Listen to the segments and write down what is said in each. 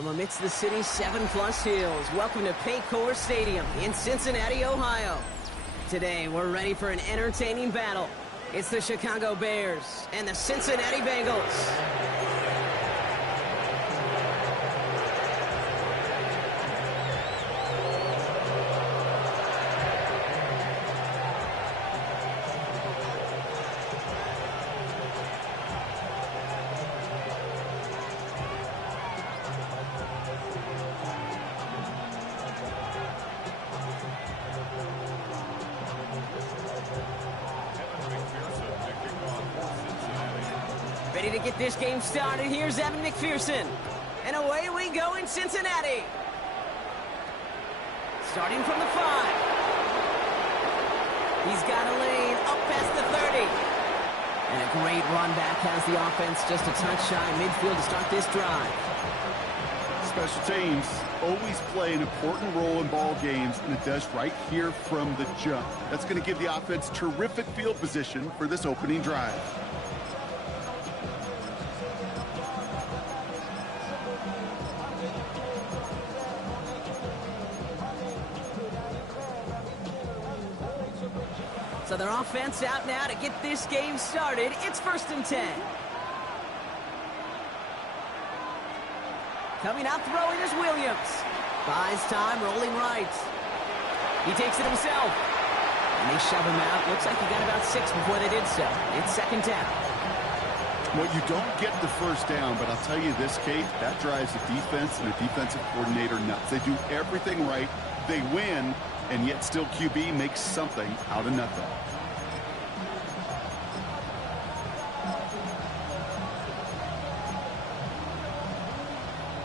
From amidst the city's 7+ hills, welcome to Paycor Stadium in Cincinnati, Ohio. Today, we're ready for an entertaining battle. It's the Chicago Bears and the Cincinnati Bengals. Ready to get this game started. Here's Evan McPherson. And away we go in Cincinnati. Starting from the 5. He's got a lane up past the 30. And a great run back has the offense just a touch shy midfield to start this drive. Special teams always play an important role in ball games, and it does right here from the jump. That's going to give the offense terrific field position for this opening drive. So their offense out now to get this game started. It's 1st and 10. Coming out throwing is Williams. Buys time, rolling right. He takes it himself. And they shove him out. Looks like he got about 6 before they did so. It's 2nd down. Well, you don't get the 1st down, but I'll tell you this, Kate, that drives the defense and the defensive coordinator nuts. They do everything right. They win, and yet still QB makes something out of nothing.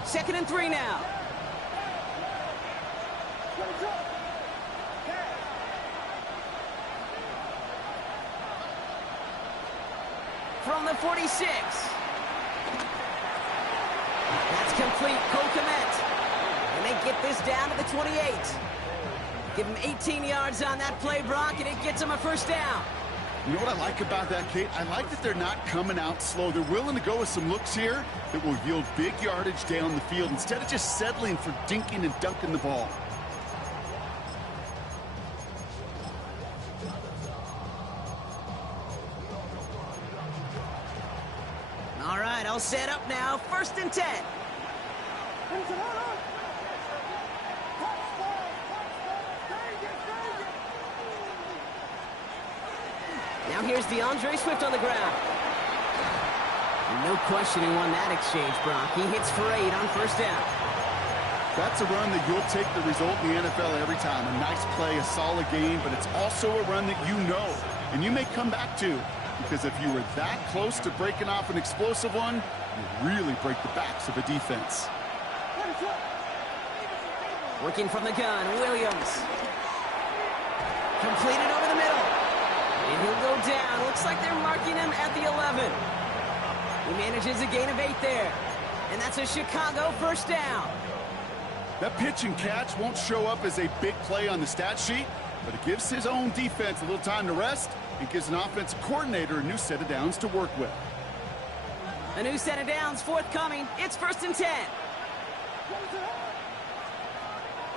Second and 3 now. From the 46. That's complete. Cole Kmet. And they get this down to the 28. Give him 18 yards on that play, Brock, and it gets him a 1st down. You know what I like about that, Kate? I like that they're not coming out slow. They're willing to go with some looks here that will yield big yardage down the field instead of just settling for dinking and dunking the ball. All right, all set up now. 1st and 10. Now here's DeAndre Swift on the ground. And no question he won that exchange, Brock. He hits for 8 on 1st down. That's a run that you'll take the result in the NFL every time. A nice play, a solid game, but it's also a run that you know, and you may come back to. Because if you were that close to breaking off an explosive one, you really break the backs of a defense. Working from the gun, Williams. Completed over the middle. And he'll go down. Looks like they're marking him at the 11. He manages a gain of 8 there. And that's a Chicago 1st down. That pitch and catch won't show up as a big play on the stat sheet, but it gives his own defense a little time to rest and gives an offensive coordinator a new set of downs to work with. A new set of downs forthcoming. It's 1st and 10.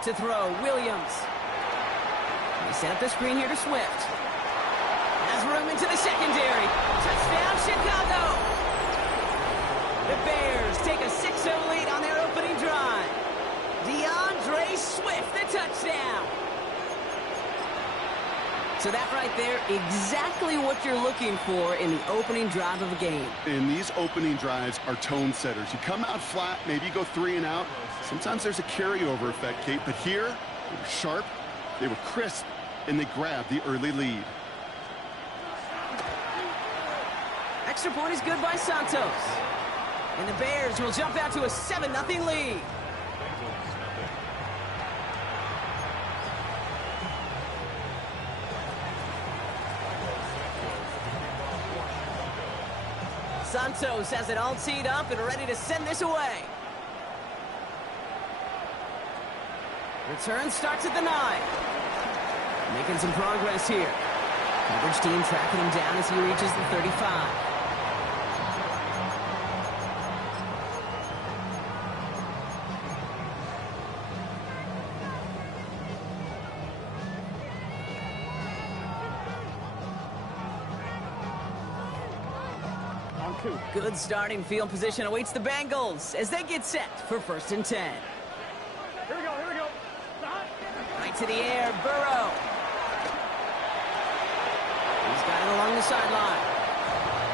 To throw, Williams. They set up the screen here to Swift. Has room into the secondary. Touchdown, Chicago! The Bears take a 6-0 lead on their opening drive. DeAndre Swift, the touchdown. So that right there, exactly what you're looking for in the opening drive of a game. And these opening drives are tone setters. You come out flat, maybe you go 3 and out. Sometimes there's a carryover effect, Kate, but here, they were sharp, they were crisp, and they grabbed the early lead. Extra point is good by Santos. And the Bears will jump out to a 7-0 lead. Santos has it all teed up and ready to send this away. Return starts at the 9. Making some progress here. Coverage team tracking him down as he reaches the 35. Good starting field position awaits the Bengals as they get set for 1st and 10. Here we go. Right to the air, Burrow. He's got it along the sideline.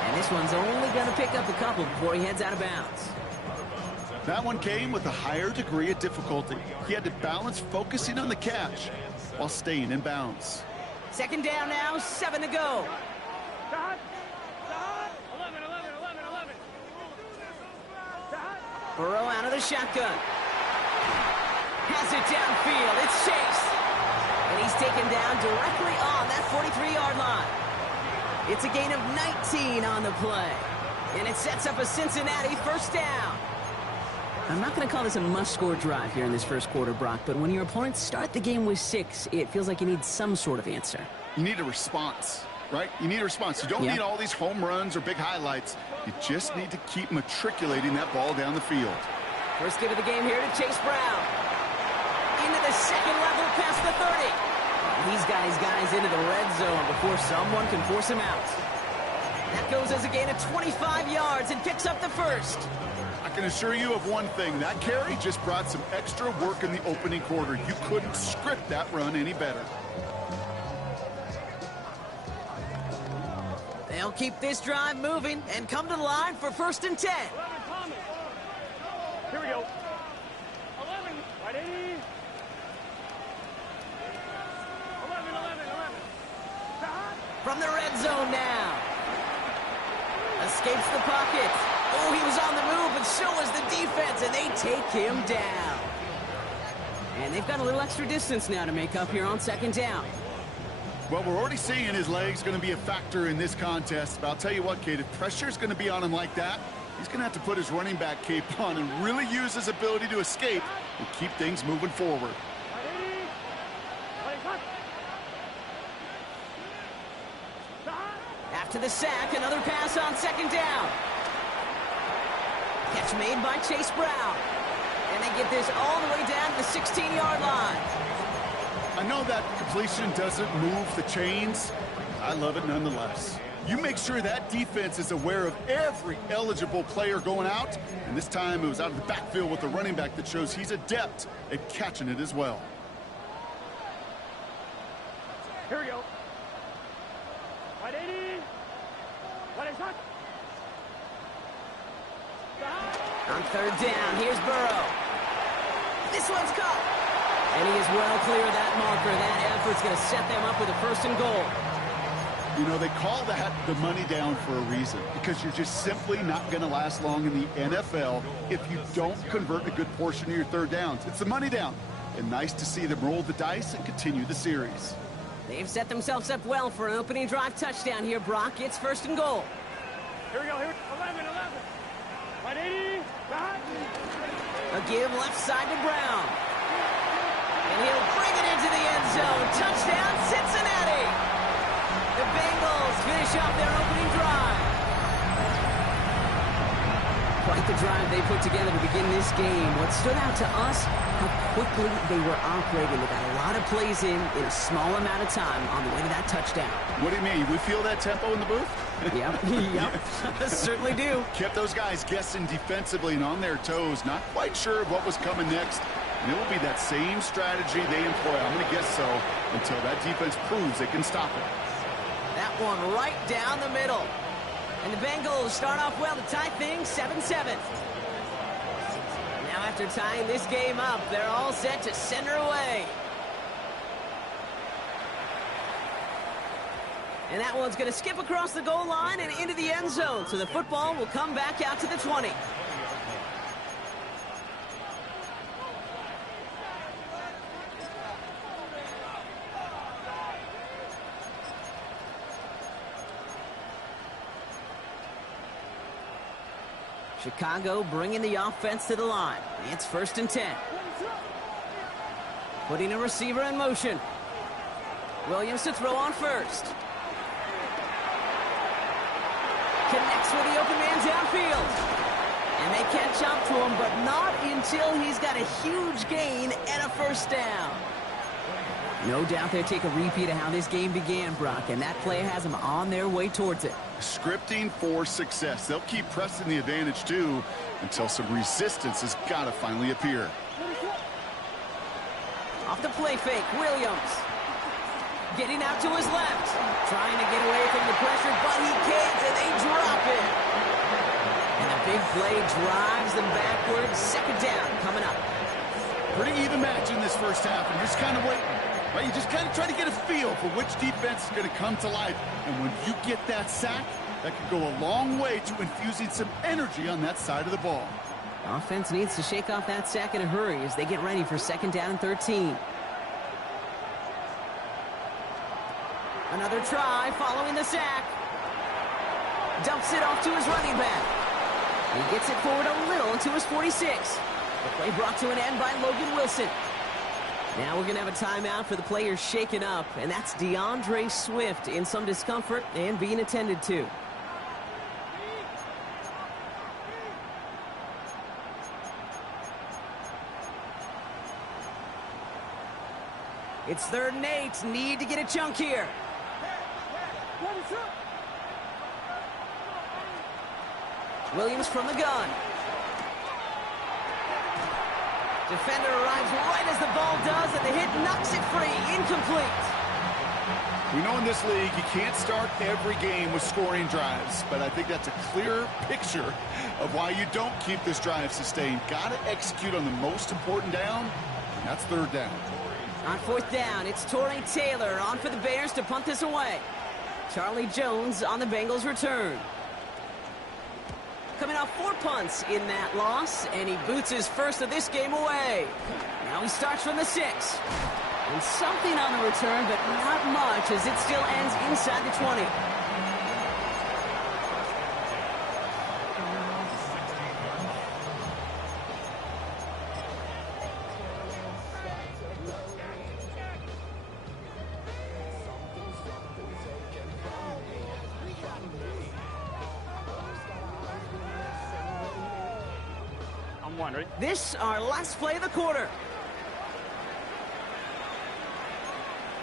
And this one's only going to pick up a couple before he heads out of bounds. That one came with a higher degree of difficulty. He had to balance focusing on the catch while staying in bounds. 2nd down now, 7 to go. 11. Burrow out of the shotgun. Has it downfield. It's Chase. And he's taken down directly on that 43-yard line. It's a gain of 19 on the play. And it sets up a Cincinnati 1st down. I'm not going to call this a must-score drive here in this 1st quarter, Brock, but when your opponents start the game with 6, it feels like you need some sort of answer. You need a response, right? You need a response. You don't need all these home runs or big highlights. You just need to keep matriculating that ball down the field. First give of the game here to Chase Brown. Into the 2nd level past the 30. He's got his guys into the red zone before someone can force him out. That goes as a gain of 25 yards and picks up the 1st. I can assure you of one thing. That carry just brought some extra work in the opening quarter. You couldn't script that run any better. They'll keep this drive moving and come to the line for 1st and 10. 11, Thomas. Here we go. 11. Right 80. 11. From the red zone now. Escapes the pocket. Oh, he was on the move, but so was the defense, and they take him down. And they've got a little extra distance now to make up here on 2nd down. Well, we're already seeing his leg's going to be a factor in this contest. But I'll tell you what, Kate, if pressure's going to be on him like that, he's going to have to put his running back cape on and really use his ability to escape and keep things moving forward. After the sack, another pass on 2nd down. Catch made by Chase Brown. And they get this all the way down to the 16-yard line. I know that completion doesn't move the chains. I love it nonetheless. You make sure that defense is aware of every eligible player going out. And this time it was out of the backfield with the running back that shows he's adept at catching it as well. Here we go. Right 80. Right shot. On 3rd down, here's Burrow. This one's caught. And he is well clear of that marker. That effort's going to set them up with a 1st and goal. You know, they call that the money down for a reason, because you're just simply not going to last long in the NFL if you don't convert a good portion of your 3rd downs. It's the money down. And nice to see them roll the dice and continue the series. They've set themselves up well for an opening drive touchdown here, Brock. It's 1st and goal. Here we go. 11. Right 80. A give left side to Brown. And he'll bring it into the end zone. Touchdown, Cincinnati. The Bengals finish off their opening drive. Quite the drive they put together to begin this game. What stood out to us, how quickly they were operating. They got a lot of plays in a small amount of time on the way to that touchdown. What do you mean? We feel that tempo in the booth? Yep. Certainly do. Kept those guys guessing defensively and on their toes, not quite sure of what was coming next. And it will be that same strategy they employ, I'm going to guess so, until that defense proves they can stop it. That one right down the middle. And the Bengals start off well to tie things 7-7. Now after tying this game up, they're all set to send her away. And that one's going to skip across the goal line and into the end zone. So the football will come back out to the 20. Chicago bringing the offense to the line. It's 1st and 10. Putting a receiver in motion. Williams to throw on 1st. Connects with the open man downfield. And they catch up to him, but not until he's got a huge gain and a 1st down. No doubt they take a repeat of how this game began, Brock, and that play has them on their way towards it. Scripting for success. They'll keep pressing the advantage, too, until some resistance has got to finally appear. Off the play fake, Williams. Getting out to his left. Trying to get away from the pressure, but he can't, and they drop it. And the big play drives them backwards. Second down coming up. Pretty even match in this first half, and just kind of waiting. Right? You just kind of try to get a feel for which defense is going to come to life. And when you get that sack, that can go a long way to infusing some energy on that side of the ball. Offense needs to shake off that sack in a hurry as they get ready for second down and 13. Another try following the sack. Dumps it off to his running back. He gets it forward a little to his 46. The play brought to an end by Logan Wilson. Now we're going to have a timeout for the players shaken up, and that's DeAndre Swift in some discomfort and being attended to. It's 3rd and 8. Need to get a chunk here. Williams from the gun. Defender arrives right as the ball does, and the hit knocks it free. Incomplete. We know in this league you can't start every game with scoring drives, but I think that's a clear picture of why you don't keep this drive sustained. Got to execute on the most important down, and that's 3rd down. On 4th down, it's Torrey Taylor on for the Bears to punt this away. Charlie Jones on the Bengals return. Coming off 4 punts in that loss, and he boots his first of this game away. Now he starts from the 6. And something on the return, but not much as it still ends inside the 20. This, our last play of the quarter.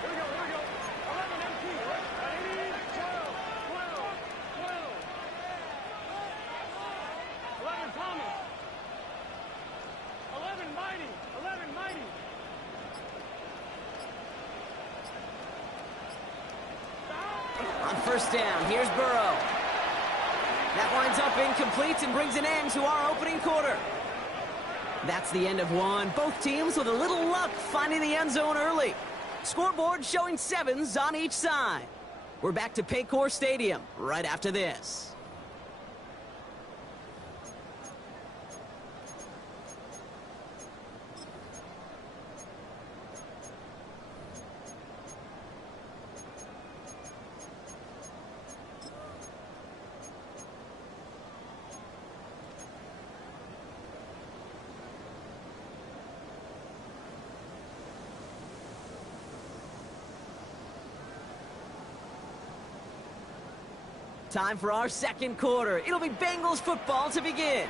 Here we go. 11 empty. Ready? 12. 11 Thomas. 11 Mighty. 11 Mighty. On 1st down, here's Burrow. That winds up incomplete and brings an end to our opening quarter. That's the end of one. Both teams with a little luck finding the end zone early. Scoreboard showing 7s on each side. We're back to Paycor Stadium right after this. Time for our second quarter. It'll be Bengals football to begin.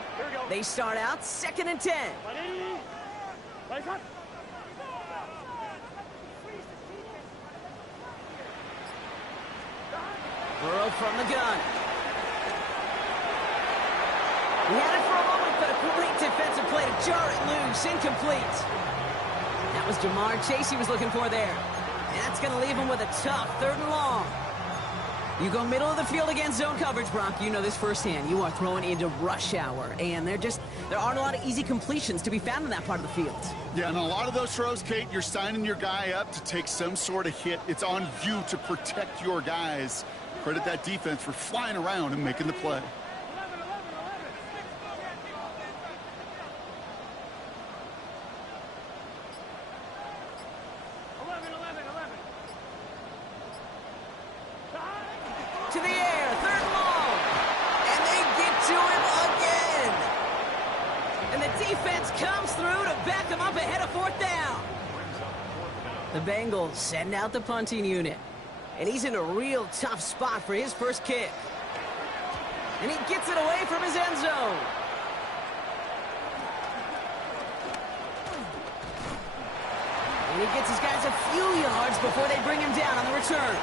They start out 2nd and 10. Burrow from the gun. He had it for a moment, but a great defensive play to jar it loose. Incomplete. That was Jamar Chase he was looking for there. And that's going to leave him with a tough 3rd and long. You go middle of the field against zone coverage, Brock. You know this firsthand. You are throwing into rush hour, and there aren't a lot of easy completions to be found in that part of the field. Yeah, and a lot of those throws, Kate, you're signing your guy up to take some sort of hit. It's on you to protect your guys. Credit that defense for flying around and making the play. To the air, 3rd and long. And they get to him again. And the defense comes through to back them up ahead of 4th down. The Bengals send out the punting unit. And he's in a real tough spot for his first kick. And he gets it away from his end zone. And he gets his guys a few yards before they bring him down on the return.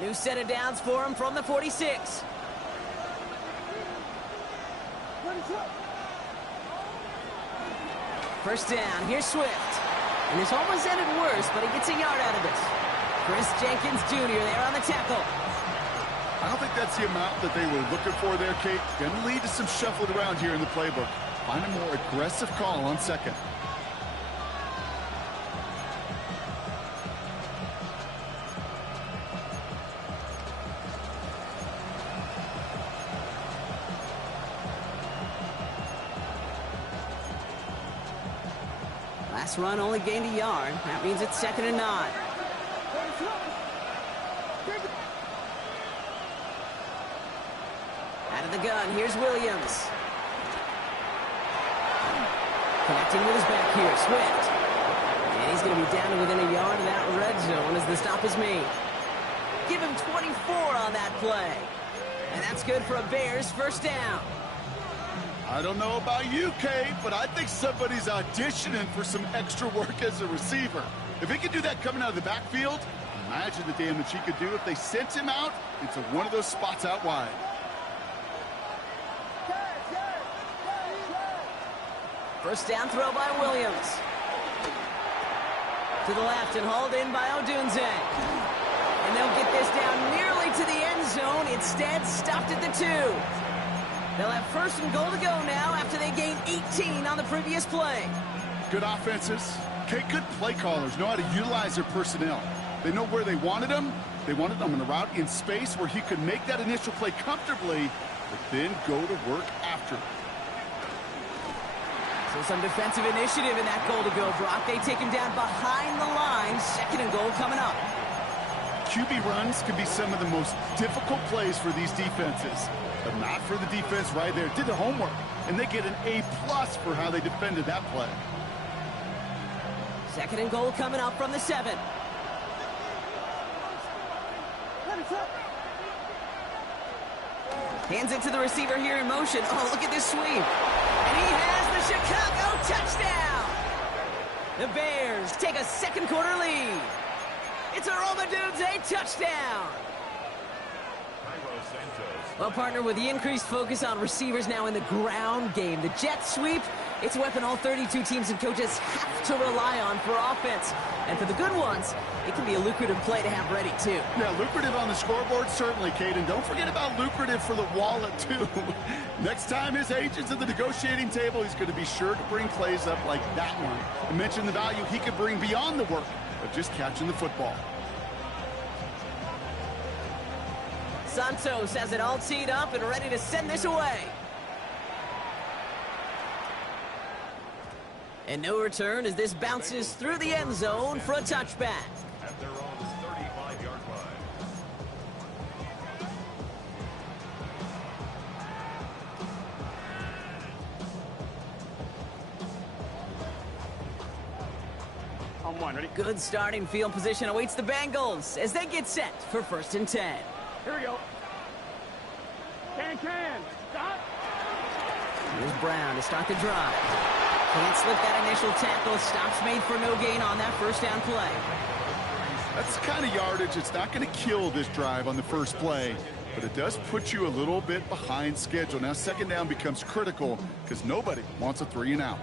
New set of downs for him from the 46. First down, here's Swift. And this almost ended worse, but he gets a yard out of this. Chris Jenkins Jr. there on the tackle. I don't think that's the amount that they were looking for there, Kate. Going to lead to some shuffling around here in the playbook. Find a more aggressive call on second. Last run only gained a yard. That means it's 2nd and 9. Out of the gun, here's Williams. Connecting with his back here, Swift. And he's going to be down to within a yard of that red zone as the stop is made. Give him 24 on that play. And that's good for a Bears first down. I don't know about you, Kate, but I think somebody's auditioning for some extra work as a receiver. If he could do that coming out of the backfield, imagine the damage he could do if they sent him out into one of those spots out wide. First down throw by Williams. To the left and hauled in by Odunze. And they'll get this down nearly to the end zone. Instead, stopped at the 2. They'll have 1st and goal to go now after they gained 18 on the previous play. Good offenses. Kate, good play callers know how to utilize their personnel. They know where they wanted them. They wanted them on the route in space where he could make that initial play comfortably, but then go to work after. So some defensive initiative in that goal to go, Brock. They take him down behind the line. 2nd and goal coming up. QB runs can be some of the most difficult plays for these defenses, but not for the defense right there. Did their homework, and they get an A+ for how they defended that play. 2nd and goal coming up from the 7. Hands it to the receiver here in motion. Oh, look at this sweep. And he has the Chicago touchdown. The Bears take a 2nd quarter lead. It's a Odunze touchdown. Well, partner, with the increased focus on receivers now in the ground game, the jet sweep, it's a weapon all 32 teams and coaches have to rely on for offense. And for the good ones, it can be a lucrative play to have ready, too. Yeah, lucrative on the scoreboard, certainly, Kate. And don't forget about lucrative for the wallet, too. Next time his agent's at the negotiating table, he's going to be sure to bring plays up like that one. And mention the value he could bring beyond the work of just catching the football. Santos has it all teed up and ready to send this away. And no return as this bounces through the end zone for a touchback. At their own 35-yard line. On 1, ready? Good starting field position awaits the Bengals as they get set for 1st and 10. Here we go. Can. Stop. Here's Brown to start the drive. Can't slip that initial tackle. Stops made for no gain on that 1st down play. That's the kind of yardage it's not going to kill this drive on the first play, but it does put you a little bit behind schedule. Now 2nd down becomes critical because nobody wants a 3 and out.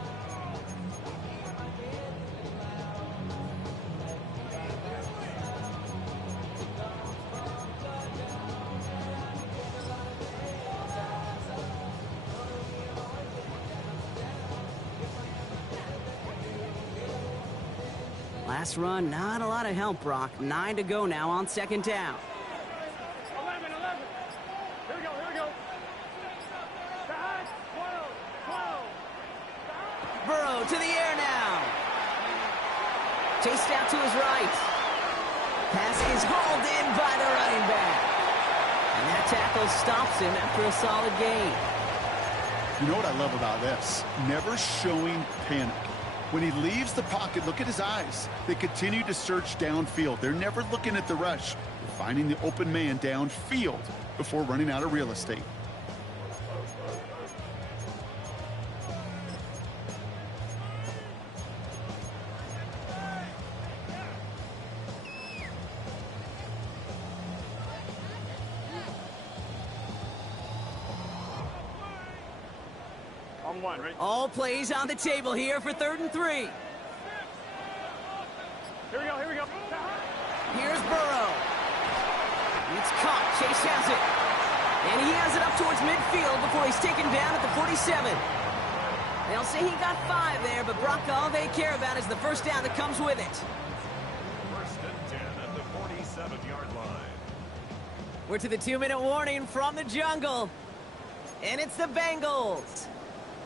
Last run, not a lot of help, Brock. 9 to go now on 2nd down. 11. Here we go. Back. 12. Burrow to the air now. Chased out to his right. Pass is hauled in by the running back. And that tackle stops him after a solid gain. You know what I love about this? Never showing panic. When he leaves the pocket, look at his eyes. They continue to search downfield. They're never looking at the rush. They're finding the open man downfield before running out of real estate. On one, right? All plays on the table here for 3rd and 3. Here we go, here we go. Here's Burrow. It's caught. Chase has it. And he has it up towards midfield before he's taken down at the 47. They'll say he got 5 there, but Brock, all they care about is the first down that comes with it. 1st and 10 at the 47-yard line. We're to the 2-minute warning from the jungle. And it's the Bengals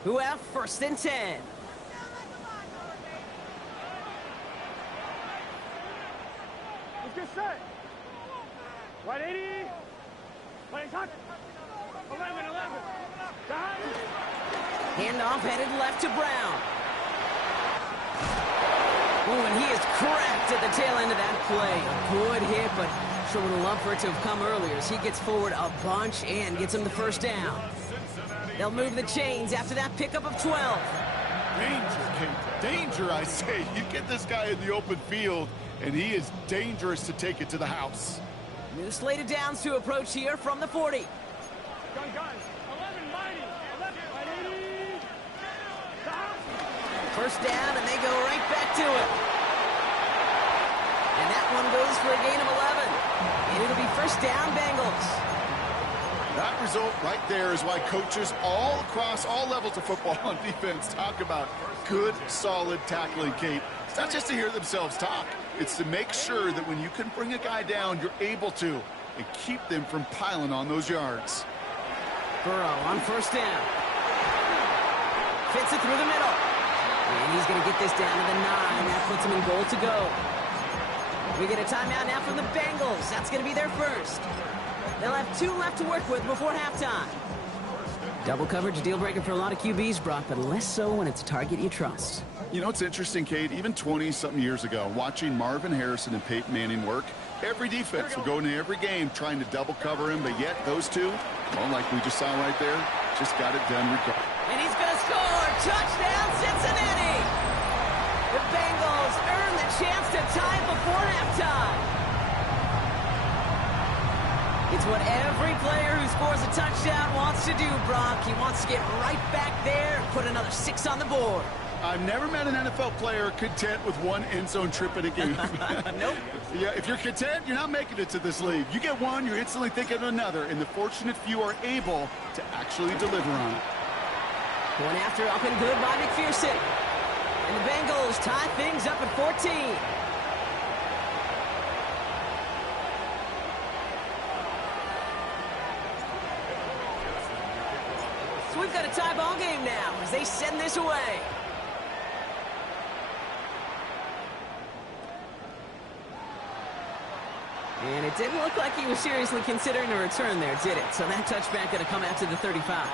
who have 1st and 10. Let's get set. Right 80. Play touch. 11. Down. Handoff headed left to Brown. Oh, and he is cracked at the tail end of that play. A good hit, but sure would have loved for it to have come earlier as he gets forward a bunch and gets him the first down. They'll move the chains after that pickup of 12. Danger, Kate. Danger, I say. You get this guy in the open field, and he is dangerous to take it to the house. New slate of downs to approach here from the 40. Gun. 11, mighty. 11, right 80. Down. First down, and they go right back to it. And that one goes for a gain of 11. And it'll be first down, Bengals. That result right there is why coaches all across all levels of football on defense talk about good, solid tackling, Kate. It's not just to hear themselves talk. It's to make sure that when you can bring a guy down, you're able to, and keep them from piling on those yards. Burrow on first down. Fits it through the middle. And he's going to get this down to the 9. That puts him in goal to go. We get a timeout now from the Bengals. That's going to be their first. They'll have 2 left to work with before halftime. Double coverage, deal breaker for a lot of QBs, Brock, but less so when it's a target you trust. You know, it's interesting, Kate, even 20-something years ago, watching Marvin Harrison and Peyton Manning work, every defense will go into every game trying to double cover him, but yet those two, well, like we just saw right there, just got it done regardless. And he's going to score! Touchdown, Cincinnati! The Bengals earn the chance to tie before halftime. It's what every player who scores a touchdown wants to do, Brock. He wants to get right back there and put another 6 on the board. I've never met an NFL player content with one end zone trip in a game. Nope. Yeah, if you're content, you're not making it to this league. You get one, you're instantly thinking of another, and the fortunate few are able to actually deliver on it. One after up and good by McPherson. And the Bengals tie things up at 14. So we've got a tie ball game now as they send this away. And it didn't look like he was seriously considering a return there, did it? So that touchback going to come out to the 35.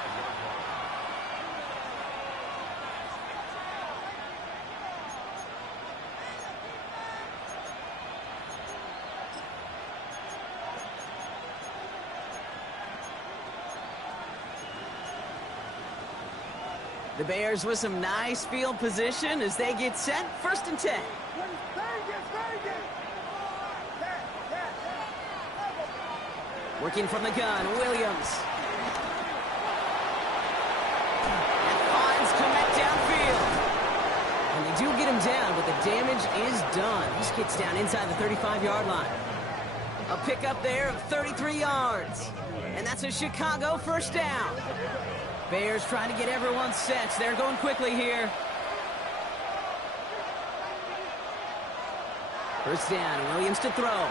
The Bears with some nice field position as they get set. 1st and 10. Working from the gun, Williams. And finds Komet downfield. And they do get him down, but the damage is done. This gets down inside the 35-yard line. A pickup there of 33 yards. And that's a Chicago first down. Bears trying to get everyone set. They're going quickly here. First down, Williams to throw.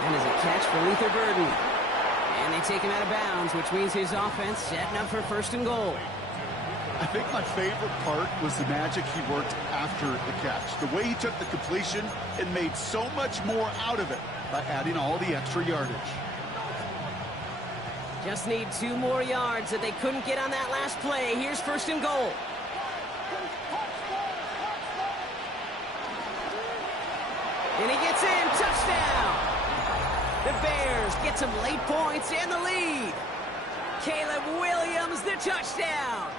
And is a catch for Luther Burden. And they take him out of bounds, which means his offense setting up for 1st and goal. I think my favorite part was the magic he worked after the catch. The way he took the completion and made so much more out of it by adding all the extra yardage. Just need 2 more yards that they couldn't get on that last play. Here's 1st and goal. And he gets in. Touchdown. The Bears get some late points and the lead. Caleb Williams, the touchdown.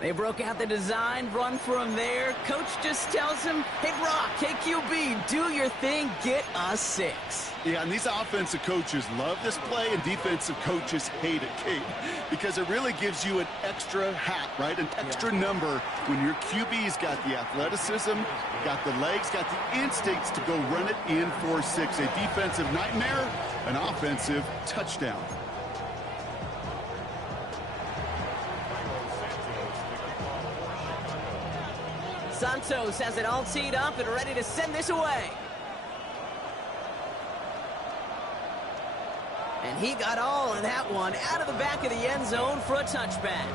They broke out the design, run for him there. Coach just tells him, hey, Brock, hey, QB, do your thing, get us 6. Yeah, and these offensive coaches love this play, and defensive coaches hate it, Kate, because it really gives you an extra hat, right? An extra number when your QB's got the athleticism, got the legs, got the instincts to go run it in for 6. A defensive nightmare, an offensive touchdown. Santos has it all teed up and ready to send this away. And he got all of that one out of the back of the end zone for a touchback.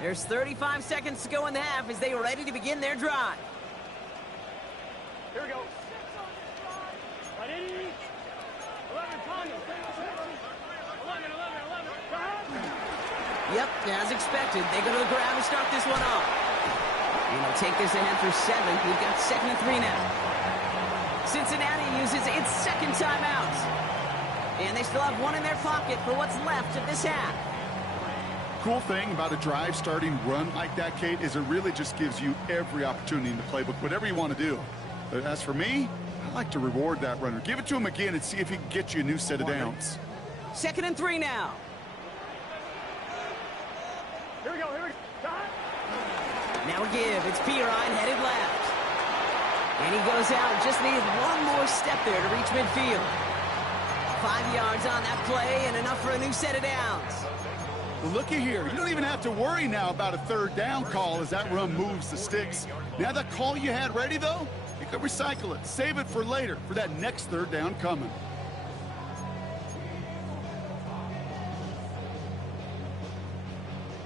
There's 35 seconds to go in the half as they are ready to begin their drive. Here we go. Ready? 11, Tanya. 11. Yep, as expected, they go to the ground to start this one off. And they'll take this ahead for 7. We've got 2nd and 3 now. Cincinnati uses its second timeout. And they still have one in their pocket for what's left of this half. Cool thing about a drive starting run like that, Kate, is it really just gives you every opportunity in the playbook, whatever you want to do. But as for me, I like to reward that runner. Give it to him again and see if he can get you a new set of downs. 2nd and 3 now. Here we go. Now a give. It's Pirine headed left. And he goes out. Just needed one more step there to reach midfield. 5 yards on that play and enough for a new set of downs. Well, looky here. You don't even have to worry now about a 3rd down call as that run moves the sticks. Now that call you had ready, though, you can recycle it. Save it for later for that next 3rd down coming.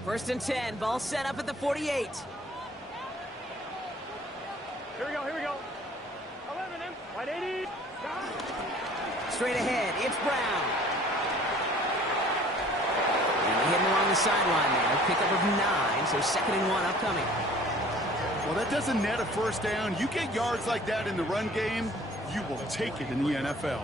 First and 10. Ball set up at the 48. Here we go. 11 in. 180. Straight ahead. It's Brown. And they hit him along the sideline there. Pickup of 9, so 2nd and 1 upcoming. Well, that doesn't net a 1st down. You get yards like that in the run game, you will take it in the NFL.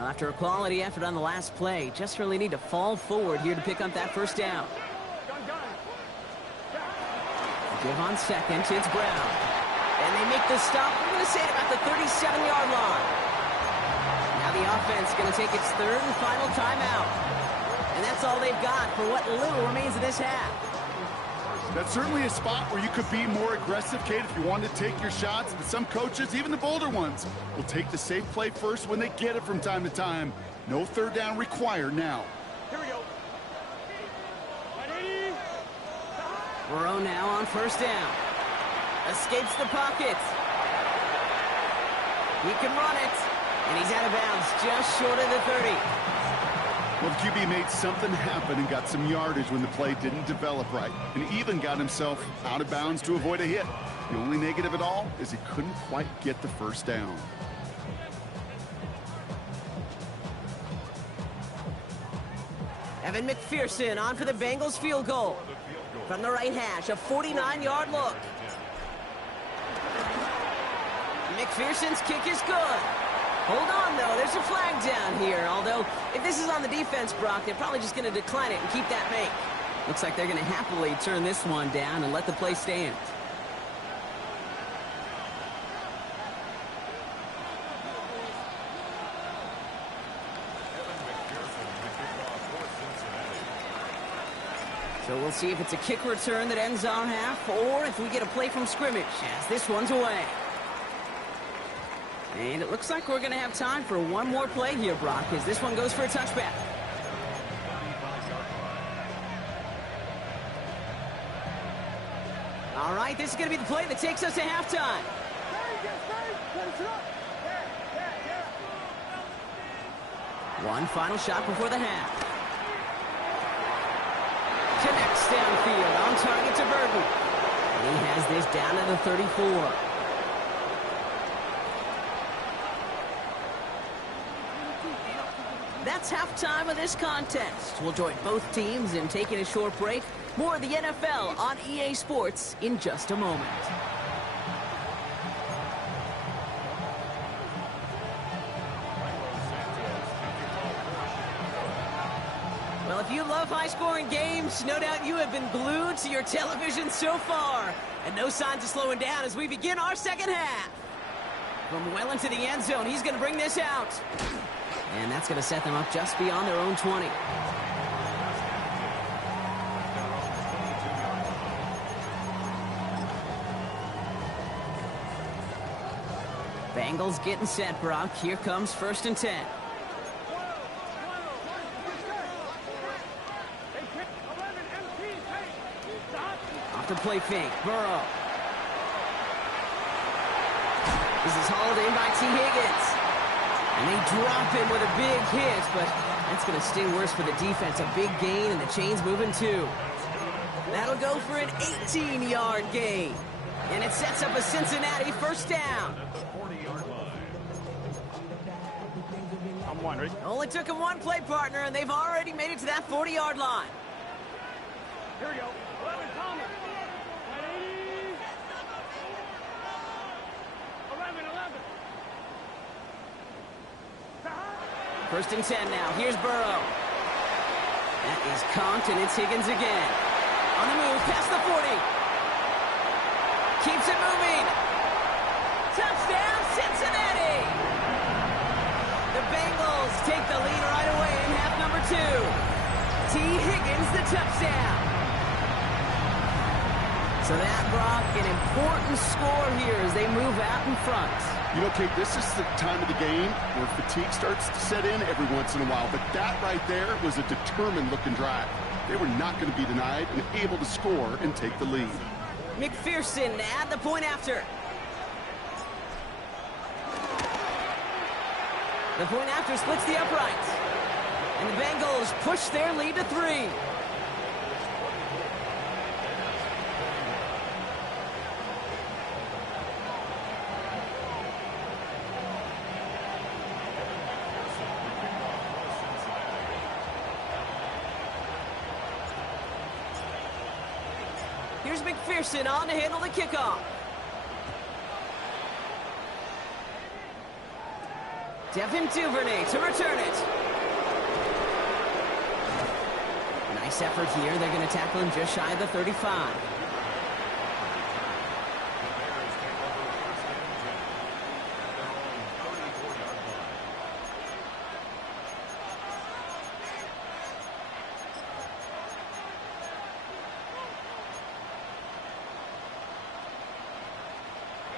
After a quality effort on the last play, just really need to fall forward here to pick up that 1st down. Give on 2nd, it's Brown. And they make the stop, we're going to say, at about the 37-yard line. Now the offense going to take its 3rd and final timeout. And that's all they've got for what little remains of this half. That's certainly a spot where you could be more aggressive, Kate, if you want to take your shots. But some coaches, even the bolder ones, will take the safe play first when they get it from time to time. No 3rd down required now. Here we go. Burrow now on 1st down. Escapes the pocket. He can run it. And he's out of bounds just short of the 30. Well, the QB made something happen and got some yardage when the play didn't develop right. And even got himself out of bounds to avoid a hit. The only negative at all is he couldn't quite get the 1st down. Evan McPherson on for the Bengals field goal. From the right hash, a 49-yard look. McPherson's kick is good. Hold on, though. There's a flag down here. Although, if this is on the defense, Brock, they're probably just going to decline it and keep that make. Looks like they're going to happily turn this one down and let the play stand. So we'll see if it's a kick return that ends our half, or if we get a play from scrimmage, as this one's away. And it looks like we're going to have time for one more play here, Brock, as this one goes for a touchback. All right, this is going to be the play that takes us to halftime. One final shot before the half. Connects downfield, on target to Burton. And he has this down to the 34. That's halftime of this contest. We'll join both teams in taking a short break. More of the NFL on EA Sports in just a moment. Well, if you love high-scoring games, no doubt you have been glued to your television so far. And no signs of slowing down as we begin our second half. From well into the end zone, he's going to bring this out. And that's going to set them up just beyond their own 20. Bengals getting set, Brock. Here comes 1st and 10. Off the play fake. Burrow. This is hauled in by T. Higgins. And they drop him with a big hit, but that's going to sting worse for the defense. A big gain, and the chain's moving too. That'll go for an 18-yard gain. And it sets up a Cincinnati 1st down. I'm wondering. Only took him one play, partner, and they've already made it to that 40-yard line. Here we go. 11, Thomas. 11. 1st and 10 now. Here's Burrow. That is conked, and it's Higgins again. On the move, past the 40. Keeps it moving. Touchdown, Cincinnati! The Bengals take the lead right away in half number 2. T. Higgins, the touchdown. So that, Brock, an important score here as they move out in front. You know, Kate, this is the time of the game where fatigue starts to set in every once in a while. But that right there was a determined-looking drive. They were not going to be denied and able to score and take the lead. McPherson to add the point after. The point after splits the uprights. And the Bengals push their lead to 3. Here's McPherson on to handle the kickoff. Devin Duvernay to return it. Nice effort here. They're going to tackle him just shy of the 35.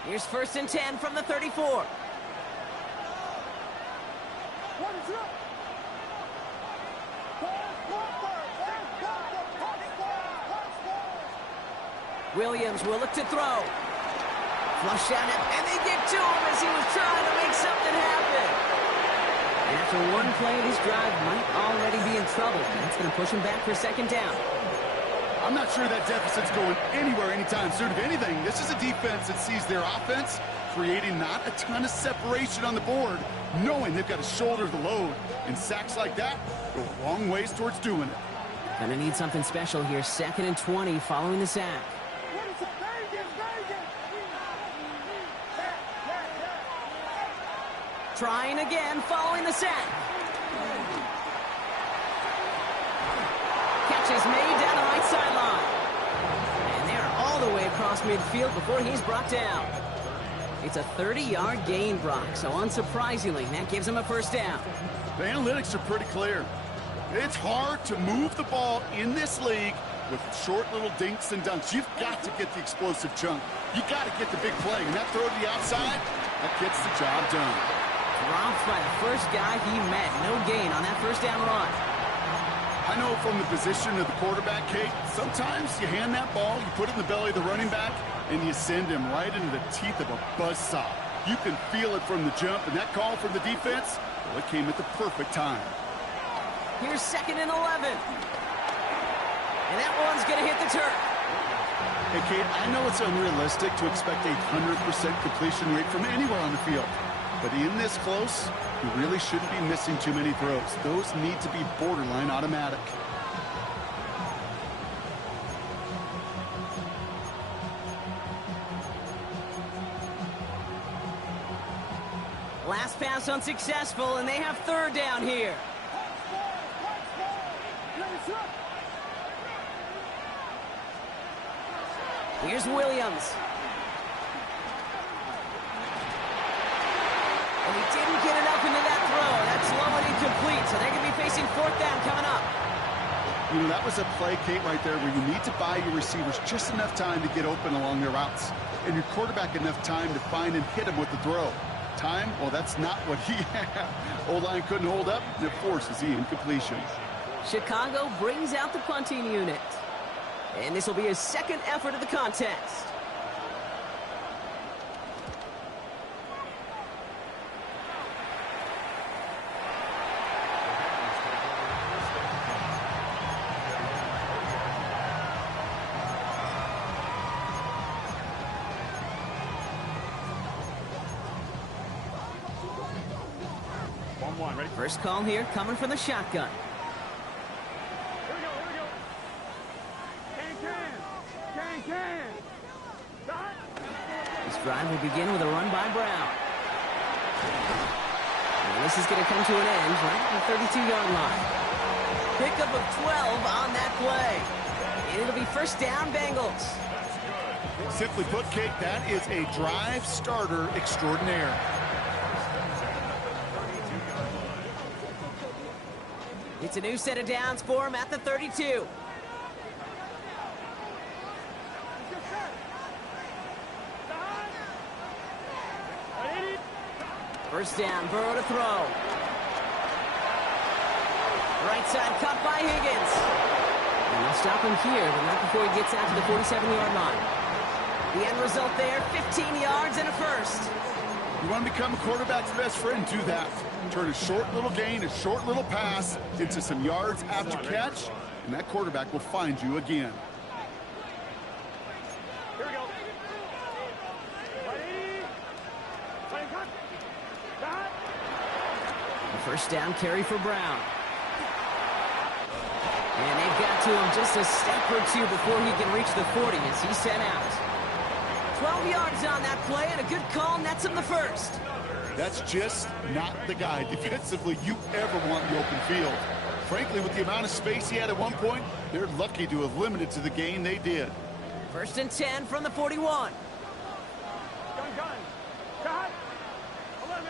Here's 1st and 10 from the 34. Williams will look to throw. Flush down it, and they get to him as he was trying to make something happen. And after one play, this drive might already be in trouble. That's going to push him back for 2nd down. I'm not sure that deficit's going anywhere anytime soon. If anything, this is a defense that sees their offense creating not a ton of separation on the board, knowing they've got to shoulder the load. And sacks like that go a long ways towards doing it. Gonna need something special here. 2nd and 20 following the sack. Trying again following the sack. Catch is made down the right sideline. And they're all the way across midfield before he's brought down. It's a 30-yard gain, Brock, so unsurprisingly, that gives him a 1st down. The analytics are pretty clear. It's hard to move the ball in this league with short little dinks and dunks. You've got to get the explosive chunk. You got to get the big play, and that throw to the outside, that gets the job done. Dropped by the first guy he met. No gain on that 1st down run. I know from the position of the quarterback, Kate, sometimes you hand that ball, you put it in the belly of the running back, and you send him right into the teeth of a buzzsaw. You can feel it from the jump, and that call from the defense, well, it came at the perfect time. Here's 2nd and 11. And that one's going to hit the turf. Hey, Kate, I know it's unrealistic to expect a 100% completion rate from anywhere on the field. But in this close, you really shouldn't be missing too many throws. Those need to be borderline automatic. Last pass unsuccessful, and they have 3rd down here. Here's Williams. And he didn't get enough into that throw. That's low and incomplete, so they're going to be facing 4th down coming up. You know, that was a play, Kate, right there where you need to buy your receivers just enough time to get open along their routes. And your quarterback enough time to find and hit him with the throw. Time, well, that's not what he had. O-line couldn't hold up, and it forces the incompletion. Chicago brings out the punting unit. And this will be his 2nd effort of the contest. Ready? First call here coming from the shotgun. Here we go. Can. Stop. This drive will begin with a run by Brown. And this is going to come to an end right at the 32-yard line. Pickup of 12 on that play. And it'll be 1st down, Bengals. Simply put, Kate, that is a drive starter extraordinaire. It's a new set of downs for him at the 32. First down, Burrow to throw. Right side cut by Higgins. And they'll stop him here, but not before he gets out to the 47-yard line. The end result there, 15 yards and a 1st. You want to become a quarterback's best friend, do that. Turn a short little gain, a short little pass into some yards after catch, and that quarterback will find you again. Here we go. The 1st down carry for Brown. And they've got to him just a step or two before he can reach the 40 as he's sent out. 12 yards on that play, and a good call nets him the 1st. That's just not the guy defensively you ever want in the open field. Frankly, with the amount of space he had at one point, they're lucky to have limited to the gain they did. 1st and 10 from the 41. Gun. Cut. 11.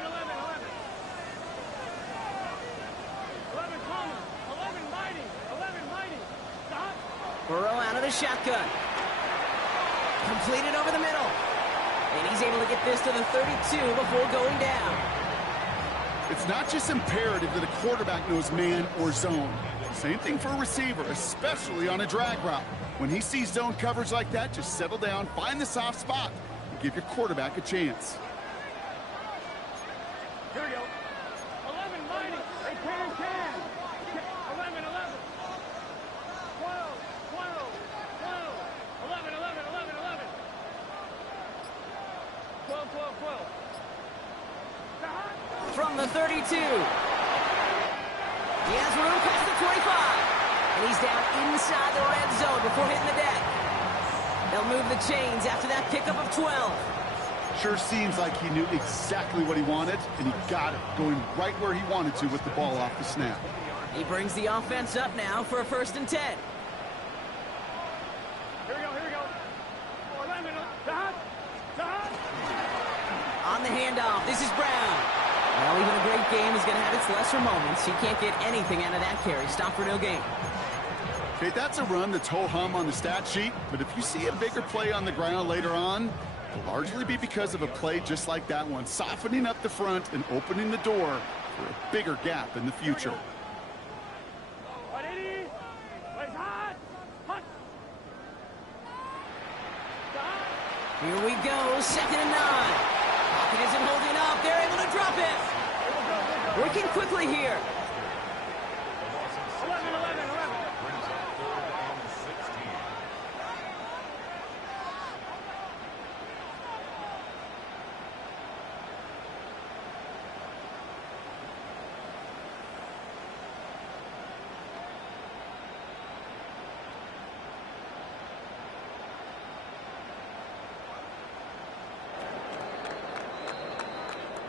11 coming. 11 mighty. Stop. Burrow out of the shotgun. Completed over the middle. And he's able to get this to the 32 before going down. It's not just imperative that a quarterback knows man or zone. Same thing for a receiver, especially on a drag route. When he sees zone coverage like that, just settle down, find the soft spot, and give your quarterback a chance. Here we go. 11 mighty. They can. 11. 12. From the 32. He has room past the 25. And he's down inside the red zone before hitting the deck. They'll move the chains after that pickup of 12. Sure seems like he knew exactly what he wanted, and he got it, going right where he wanted to with the ball off the snap. He brings the offense up now for a 1st and 10. Here we go. 11. On the handoff, this is Brown. Well, even a great game is going to have its lesser moments. He can't get anything out of that carry. Stop for no gain. Okay, that's a run that's ho-hum on the stat sheet, but if you see a bigger play on the ground later on, it'll largely be because of a play just like that one, softening up the front and opening the door for a bigger gap in the future. Here we go, 2nd and 9. Pocket isn't holding up. They're able to drop it. Working quickly here. 11, 11, 11. Brings up third and 16.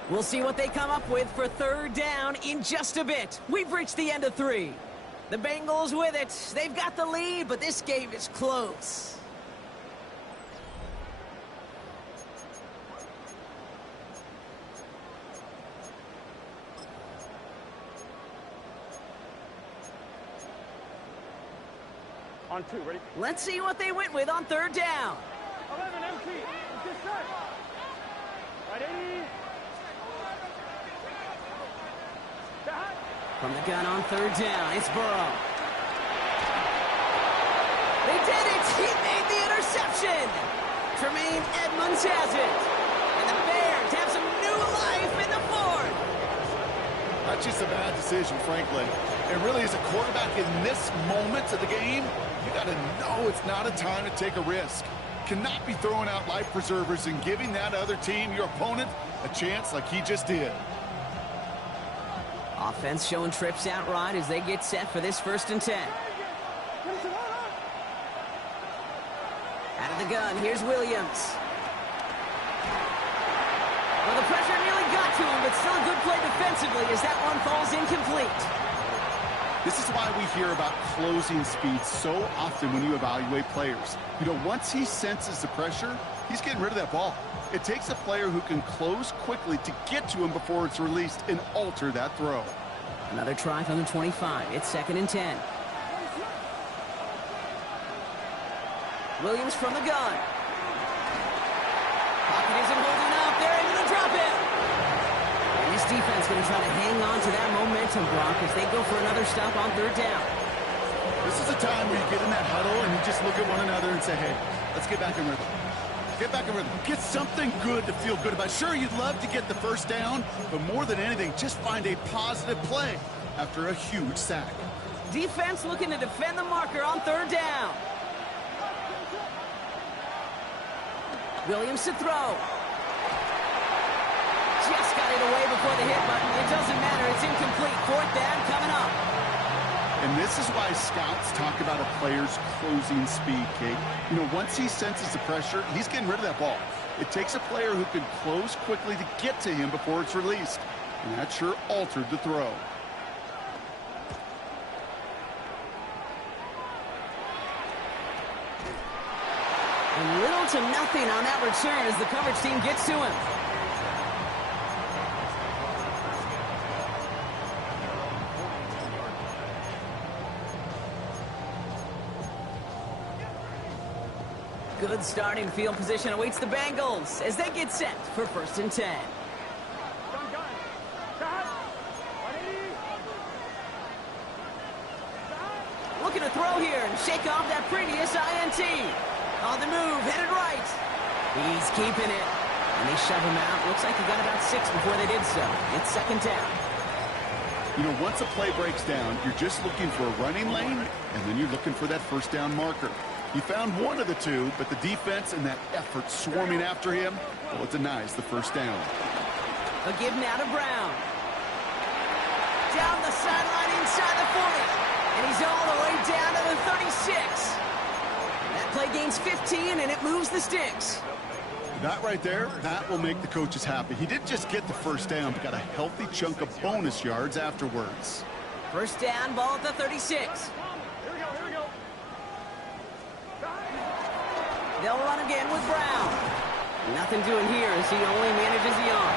We'll see what they come up with for third down in just a bit. We've reached the end of 3. The Bengals with it. They've got the lead, but this game is close. On 2, ready? Let's see what they went with on third down. 11, empty. Just set. Ready? Back. From the gun on third down, it's Burrow. They did it! He made the interception! Tremaine Edmonds has it. And the Bears have some new life in the fourth. That's just a bad decision, frankly. It really is a quarterback in this moment of the game. You got to know it's not a time to take a risk. Cannot be throwing out life preservers and giving that other team, your opponent, a chance like he just did. Offense showing trips out right as they get set for this 1st and 10. Out of the gun, here's Williams. Well, the pressure nearly got to him, but still a good play defensively as that one falls incomplete. This is why we hear about closing speed so often when you evaluate players. You know, once he senses the pressure, he's getting rid of that ball. It takes a player who can close quickly to get to him before it's released and alter that throw. Another try from the 25. It's 2nd and 10. Williams from the gun. Pocket isn't holding up. They're able to drop it. And this defense going to try to hang on to that momentum, Brock, as they go for another stop on third down. This is a time where you get in that huddle and you just look at one another and say, hey, let's get back in rhythm. Get back in rhythm. Get something good to feel good about. Sure, you'd love to get the first down, but more than anything, just find a positive play after a huge sack. Defense looking to defend the marker on third down. Williams to throw. Just got it away before the hit button. It doesn't matter. It's incomplete. 4th down coming up. And this is why scouts talk about a player's closing speed, Kate. You know, once he senses the pressure, he's getting rid of that ball. It takes a player who can close quickly to get to him before it's released. And that sure altered the throw. And little to nothing on that return as the coverage team gets to him. Good starting field position awaits the Bengals as they get set for 1st and 10. Gun. Back. Ready? Looking to throw here and shake off that previous INT. On the move, headed right. He's keeping it. And they shove him out. Looks like he got about 6 before they did so. It's 2nd down. You know, once a play breaks down, you're just looking for a running lane, and then you're looking for that 1st down marker. He found one of the two, but the defense and that effort swarming after him, well, it denies the 1st down. A give now to Brown. Down the sideline inside the 40. And he's all the way down to the 36. That play gains 15, and it moves the sticks. That right there, that will make the coaches happy. He didn't just get the 1st down, but got a healthy chunk of bonus yards afterwards. 1st down, ball at the 36. Here we go. They'll run again with Brown. Nothing doing here as he only manages the arm.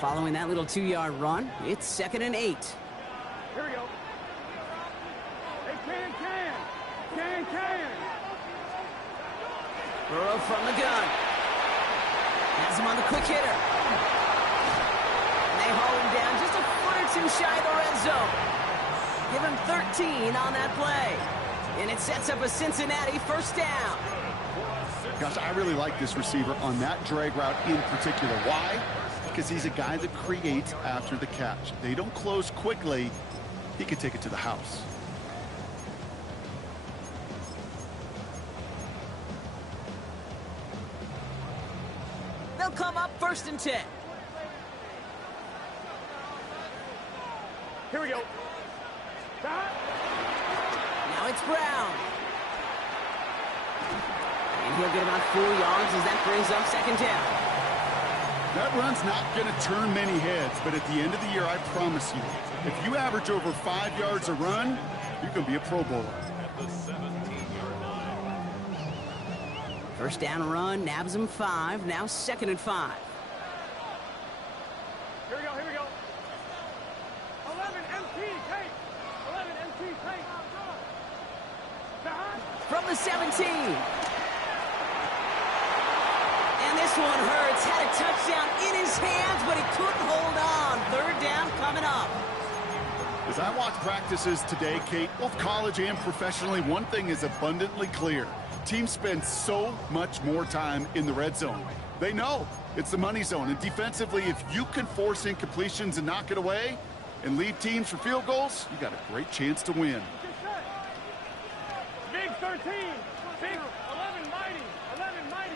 Following that little 2-yard run, it's 2nd and 8. Here we go. Hey, can. Burrow from the gun. Has him on the quick hitter. And they haul him down just a foot or two shy of the red zone. Give him 13 on that play. And it sets up a Cincinnati first down. Gosh, I really like this receiver on that drag route in particular. Why? Because he's a guy that creates after the catch. They don't close quickly. He could take it to the house. They'll come up 1st and 10. Here we go. Now it's Brown. And he'll get about 4 yards as that brings up 2nd down. That run's not going to turn many heads, but at the end of the year, I promise you, if you average over 5 yards a run, you're going to be a Pro Bowler. At the 17-yard line. First down run, nabs him 5. Now 2nd and 5. Here we go, here we go. 11 MT, take. 11 MT, take. From the 17. And this one hurts. Had a touchdown in his hands, but he couldn't hold on. 3rd down coming up. As I watch practices today, Kate, both college and professionally, one thing is abundantly clear. Teams spend so much more time in the red zone. They know it's the money zone. And defensively, if you can force incompletions and knock it away and lead teams for field goals, you got a great chance to win. Big 13. Big 11 mighty. 11 mighty.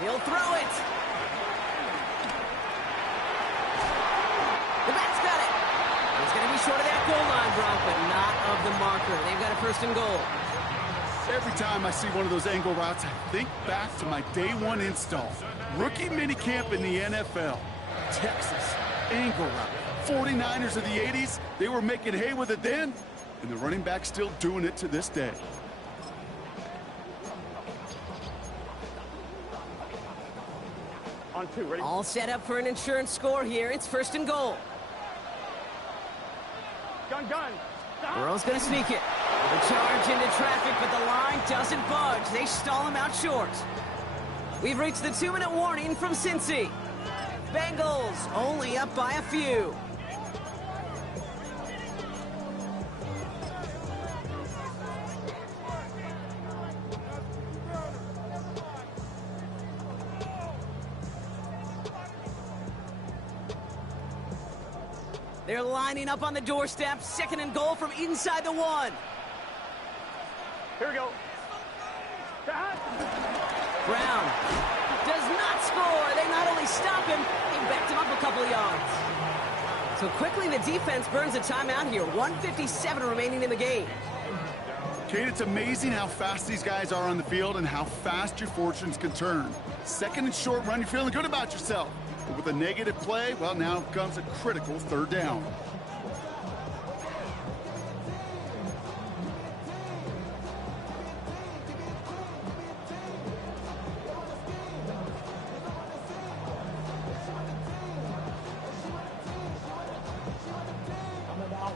He'll throw it. The back's got it. He's going to be short of that goal line, Brock, but not of the marker. They've got a 1st and goal. Every time I see one of those angle routes, I think back to my day 1 install. Rookie minicamp in the NFL. Texas, angle route. 49ers of the 80s, they were making hay with it then, and the running back's still doing it to this day. On 2, ready? All set up for an insurance score here. It's 1st and goal. Gun. Burrow's going to sneak it. The charge into traffic, but the line doesn't budge. They stall him out short. We've reached the 2-minute warning from Cincy. Bengals only up by a few. They're lining up on the doorstep. 2nd and goal from inside the 1. Here we go. Brown does not score. They not only stop him, they backed him up a couple of yards. So quickly the defense burns a timeout here. 1:57 remaining in the game. Kate, it's amazing how fast these guys are on the field and how fast your fortunes can turn. 2nd and short run, you're feeling good about yourself. But with a negative play, well, now comes a critical 3rd down.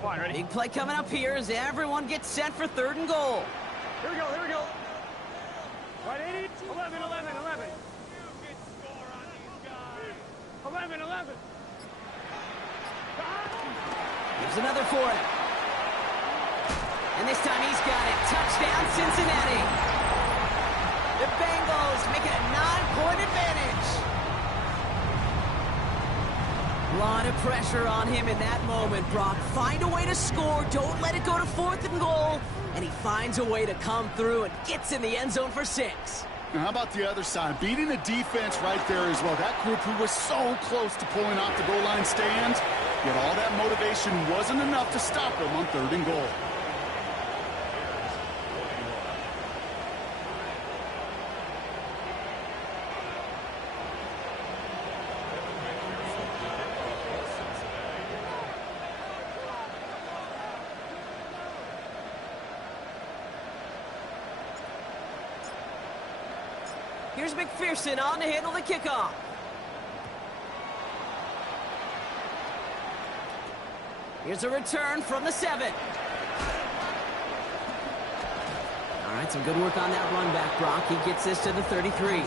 Fine, ready? Big play coming up here as everyone gets set for 3rd and goal. Here we go. Right, 80. 11. 11. Here's another for him. And this time he's got it. Touchdown, Cincinnati. The Bengals make it a 9-point advantage. A lot of pressure on him in that moment, Brock. Find a way to score. Don't let it go to 4th and goal. And he finds a way to come through and gets in the end zone for 6. Now, how about the other side? Beating a defense right there as well. That group who was so close to pulling off the goal line stand, yet all that motivation wasn't enough to stop them on 3rd and goal. Here's McPherson on to handle the kickoff. Here's a return from the 7. right, some good work on that run back, Brock. He gets this to the 33.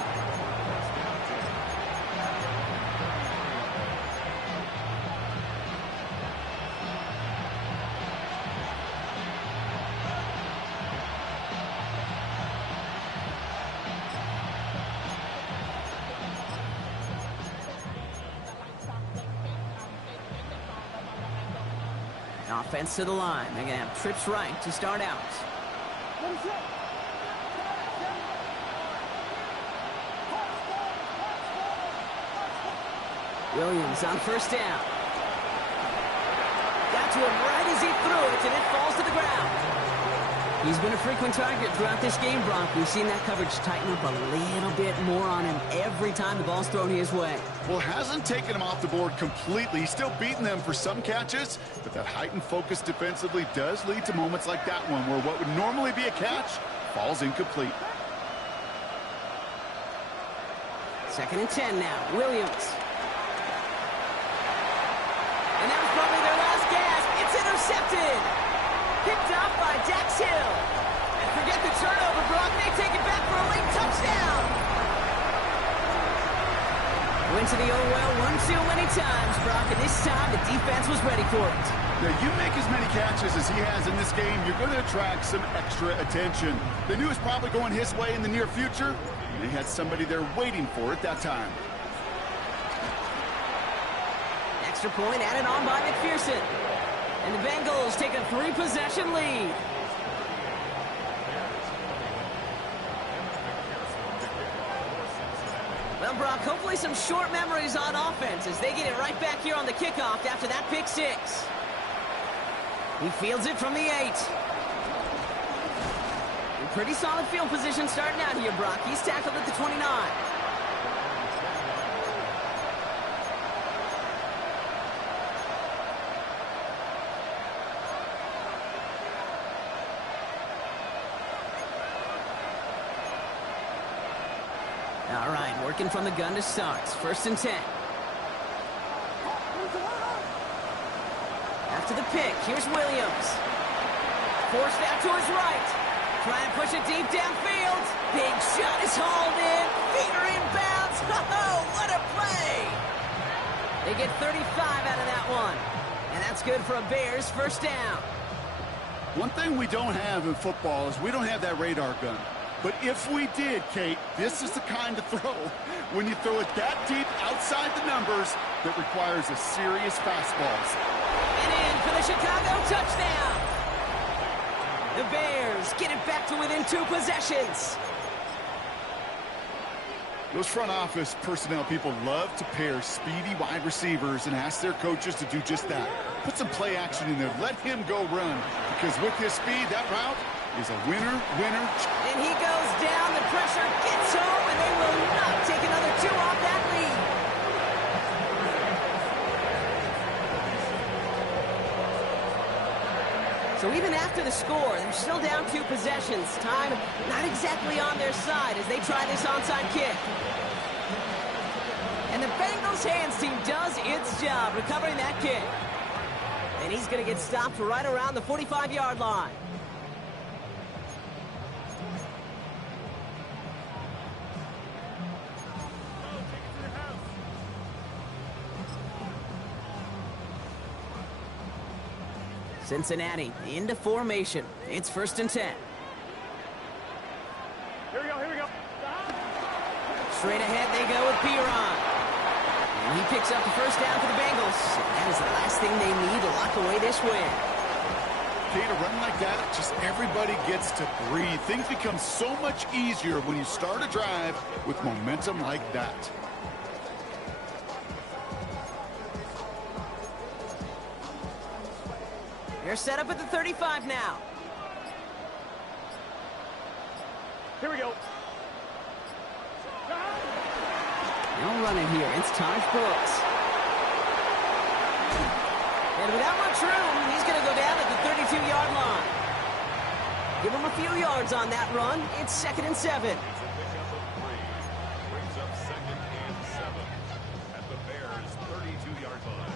Offense to the line. They're going to have trips right to start out. Williams on first down. Got to him right as he threw it, and it falls to the ground. He's been a frequent target throughout this game, Brock. We've seen that coverage tighten up a little bit more on him every time the ball's thrown his way. Well, hasn't taken him off the board completely. He's still beating them for some catches, but that heightened focus defensively does lead to moments like that one where what would normally be a catch falls incomplete. 2nd and 10 now. Williams. And that was probably their last gasp. It's intercepted. Picked off by Dax Hill. And forget the turnover, Brock. They take it back for a late touchdown. Went to the oh well 1-2 many times, Brock, and this time the defense was ready for it. Now, you make as many catches as he has in this game, you're going to attract some extra attention. They knew it was probably going his way in the near future, and they had somebody there waiting for it that time. Extra point added on by McPherson. And the Bengals take a 3-possession lead. Well, Brock, hopefully some short memories on offense as they get it right back here on the kickoff after that pick 6. He fields it from the 8. In pretty solid field position starting out here, Brock. He's tackled at the 29. All right, working from the gun to start. 1st and 10. After the pick, here's Williams. Forced out to his right. Trying to push it deep downfield. Big shot is hauled in. Feet are inbounds. Oh, what a play! They get 35 out of that one. And that's good for a Bears 1st down. One thing we don't have in football is we don't have that radar gun. But if we did, Kate, this is the kind of throw, when you throw it that deep outside the numbers, that requires a serious fastballs. And in for the Chicago touchdown. The Bears get it back to within 2 possessions. Those front office personnel people love to pair speedy wide receivers and ask their coaches to do just that. Put some play action in there. Let him go run. Because with his speed, that route is a winner. And he goes down. The pressure gets home, and they will not take another 2 off that lead. So even after the score, they're still down 2 possessions. Time not exactly on their side as they try this onside kick. And the Bengals hands team does its job recovering that kick. And he's going to get stopped right around the 45-yard line. Cincinnati into formation. It's 1st and 10. Here we go. Straight ahead they go with Piron. And he picks up the 1st down for the Bengals. That is the last thing they need to lock away this win. Kate, a run like that, just everybody gets to breathe. Things become so much easier when you start a drive with momentum like that. They're set up at the 35 now. Here we go. No running here. It's Taj Brooks. And without much room, he's going to go down at the 32-yard line. Give him a few yards on that run. It's 2nd and 7. Brings up 2nd and 7 at the Bears' 32-yard line.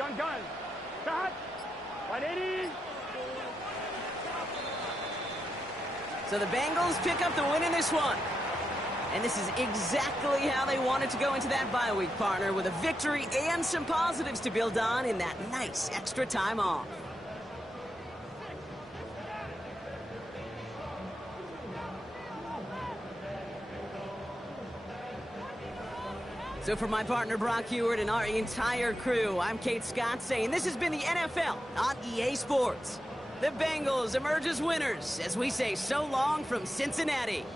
Gun, gun. Start. 180. So the Bengals pick up the win in this one. And this is exactly how they wanted to go into that bye week, partner, with a victory and some positives to build on in that nice extra time off. So for my partner Brock Heward and our entire crew, I'm Kate Scott saying this has been the NFL on EA Sports. The Bengals emerge as winners as we say so long from Cincinnati.